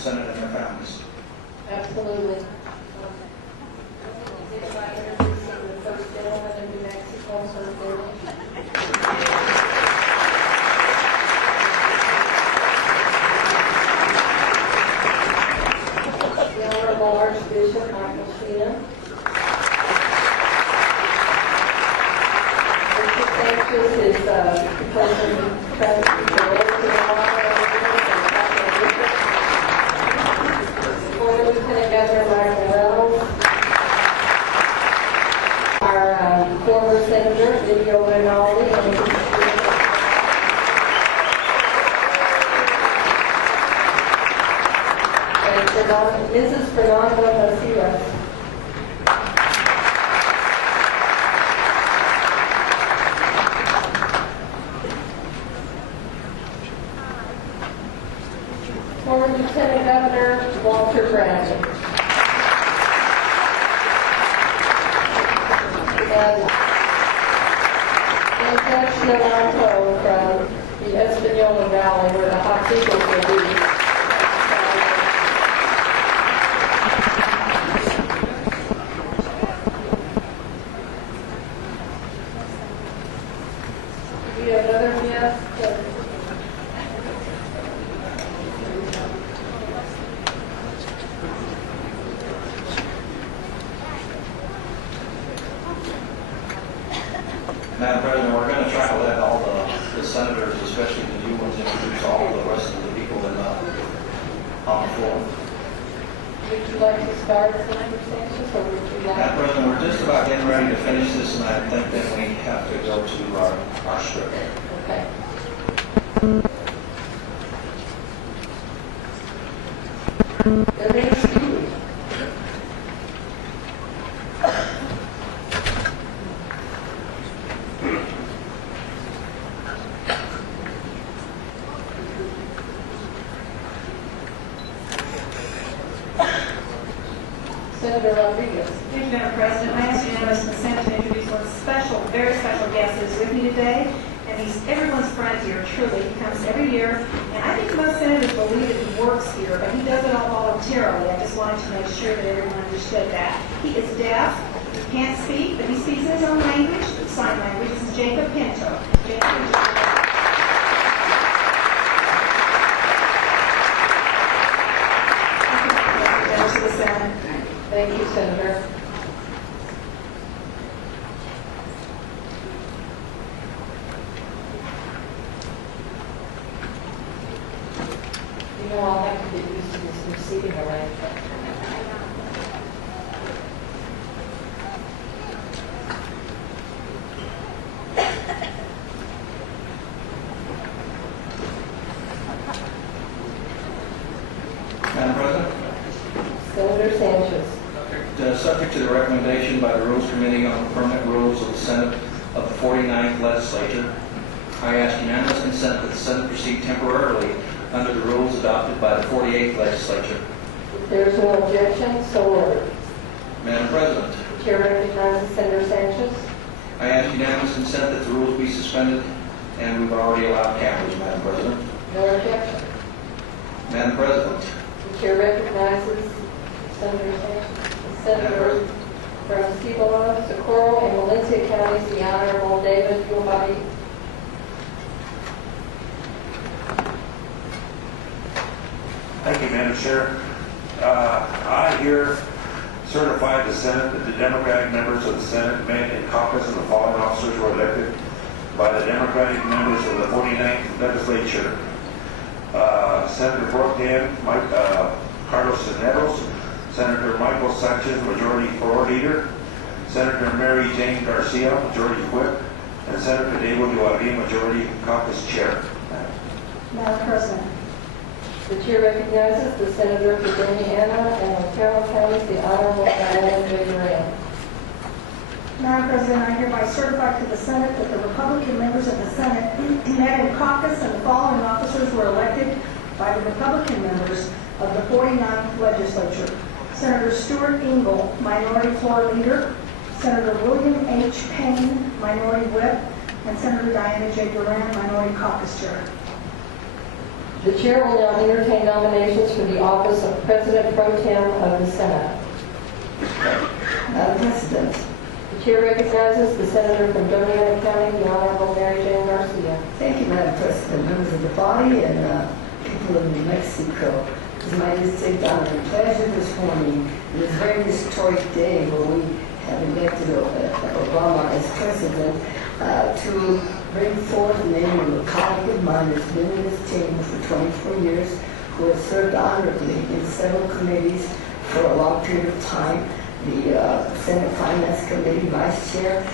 Senate and their families. Absolutely. Hereby introducing the first gentleman of New Mexico, Sir Denish. The Honorable Archbishop Michael Sheehan. Mr. Sanchez is the person trustee for Local Former Lieutenant Governor Michael Reynolds. Our former Senator Lydia Rinaldi. And Mrs. Fernando Macias. Former Lieutenant Governor Walter Brandon. And Judge Naranjo from the Espanola Valley, where the Hot Eagles will be. Do you have another guest? Madam President, we're going to try to let all the senators, especially the new ones, introduce all the rest of the people on the floor. Would you like to start, Senator Sanchez, or would you like? Madam President, we're just about getting ready to finish this, and I think that we have to go to our script. Okay. They're being excused. Senator Rodriguez. Thank you, Madam President. I ask unanimous consent to introduce one special, very special guest that is with me today. And he's everyone's friend here, truly. He comes every year. And I think most senators believe that he works here, but he does it all voluntarily. I just wanted to make sure that everyone understood that. He is deaf, he can't speak, but he speaks his own language, sign language. This is Jacob Pinto. Members of the Senate. Thank you, Senator. You know, I'll have to get used to this new seating arrangement. Madam President? Senator Sanchez. Subject to the recommendation by the Rules Committee on the Permanent Rules of the Senate of the 49th Legislature, I ask unanimous consent that the Senate proceed temporarily under the rules adopted by the 48th Legislature. If there's no objection, so ordered. Madam President, The chair recognizes Senator Sanchez. I ask unanimous consent that the rules be suspended, and we've already allowed capitals, Madam President. No objection. Madam President, The chair recognizes Senator Sanchez. Senator from Cibola, Socorro, and Valencia counties, the Honorable David Yulbadi. Thank you, Madam Chair. I here certify the Senate that the Democratic members of the Senate made in caucus and the following officers were elected by the Democratic members of the 49th Legislature. Senator Pro Tem Carlos Cisneros, Senator Michael Sanchez, Majority Floor Leader, Senator Mary Jane Garcia, Majority Whip, and Senator David Duarte, Majority Caucus Chair. Madam President. The chair recognizes the Senator for Deniana and Otero counties, the Honorable Diane. Madam President, I hereby certify to the Senate that the Republican members of the Senate met in caucus and the following officers were elected by the Republican members of the 49th Legislature. Senator Stuart Engel, Minority Floor Leader, Senator William H. Payne, Minority Whip, and Senator Diana J. Duran, Minority Caucus Chair. The chair will now entertain nominations for the office of President Pro Tem of the Senate. Madam President, The chair recognizes the senator from Doniana County, the Honorable Mary Jane Garcia. thank you, Madam President, members of the body, and people of New Mexico. It's my distinct honor and pleasure this morning, this very historic day where we have elected Obama as president, to bring forth the name of a colleague of mine that's been in this chamber for 24 years, who has served honorably in several committees for a long period of time. The Senate Finance Committee Vice Chair,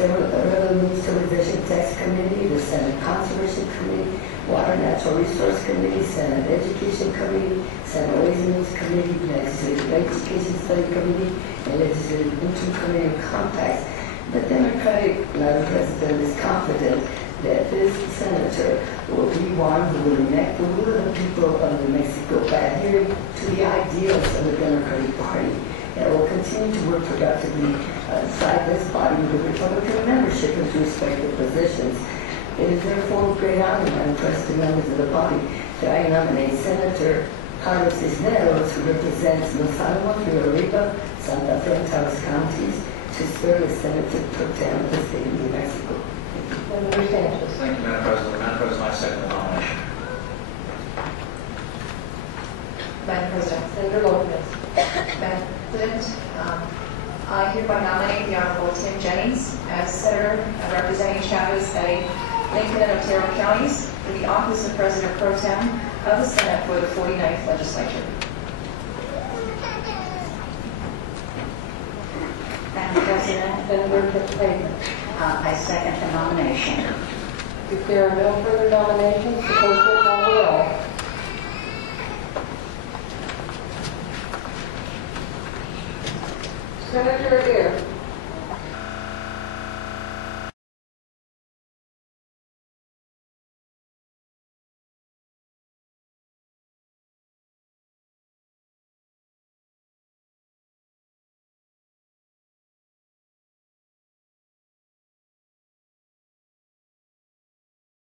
Revenue Stabilization Tax Committee, the Senate Conservation Committee, Water and Natural Resource Committee, Senate Education Committee, Senate Ways and Means Committee, Legislative Education Study Committee, and Legislative Interim Committee on Compacts. The Democratic Madam President is confident that this senator will be one who will enact the will of the people of New Mexico by adhering to the ideals of the Democratic Party, and will continue to work productively inside this body with the Republican membership into respective positions. It is therefore with great honor, Madam President, members of the body, that I nominate Senator Carlos Cisneros, who represents Los Alamos, Rio Arriba, Santa Fe, and Taos counties, to serve as Senator Pro Tem of the state of New Mexico. Senator Sanchez. Thank you, Madam President. Madam President, I second the nomination. Madam President. Senator Lopez. Madam President, I hereby nominate the Honorable Tim Jennings as Senator representing Chavez Bay, Lincoln, and Otero counties for the office of President Pro Tem of the Senate for the 49th Legislature. Madam President, Senator Payton. I second the nomination. If there are no further nominations, the clerk will call the roll. Senator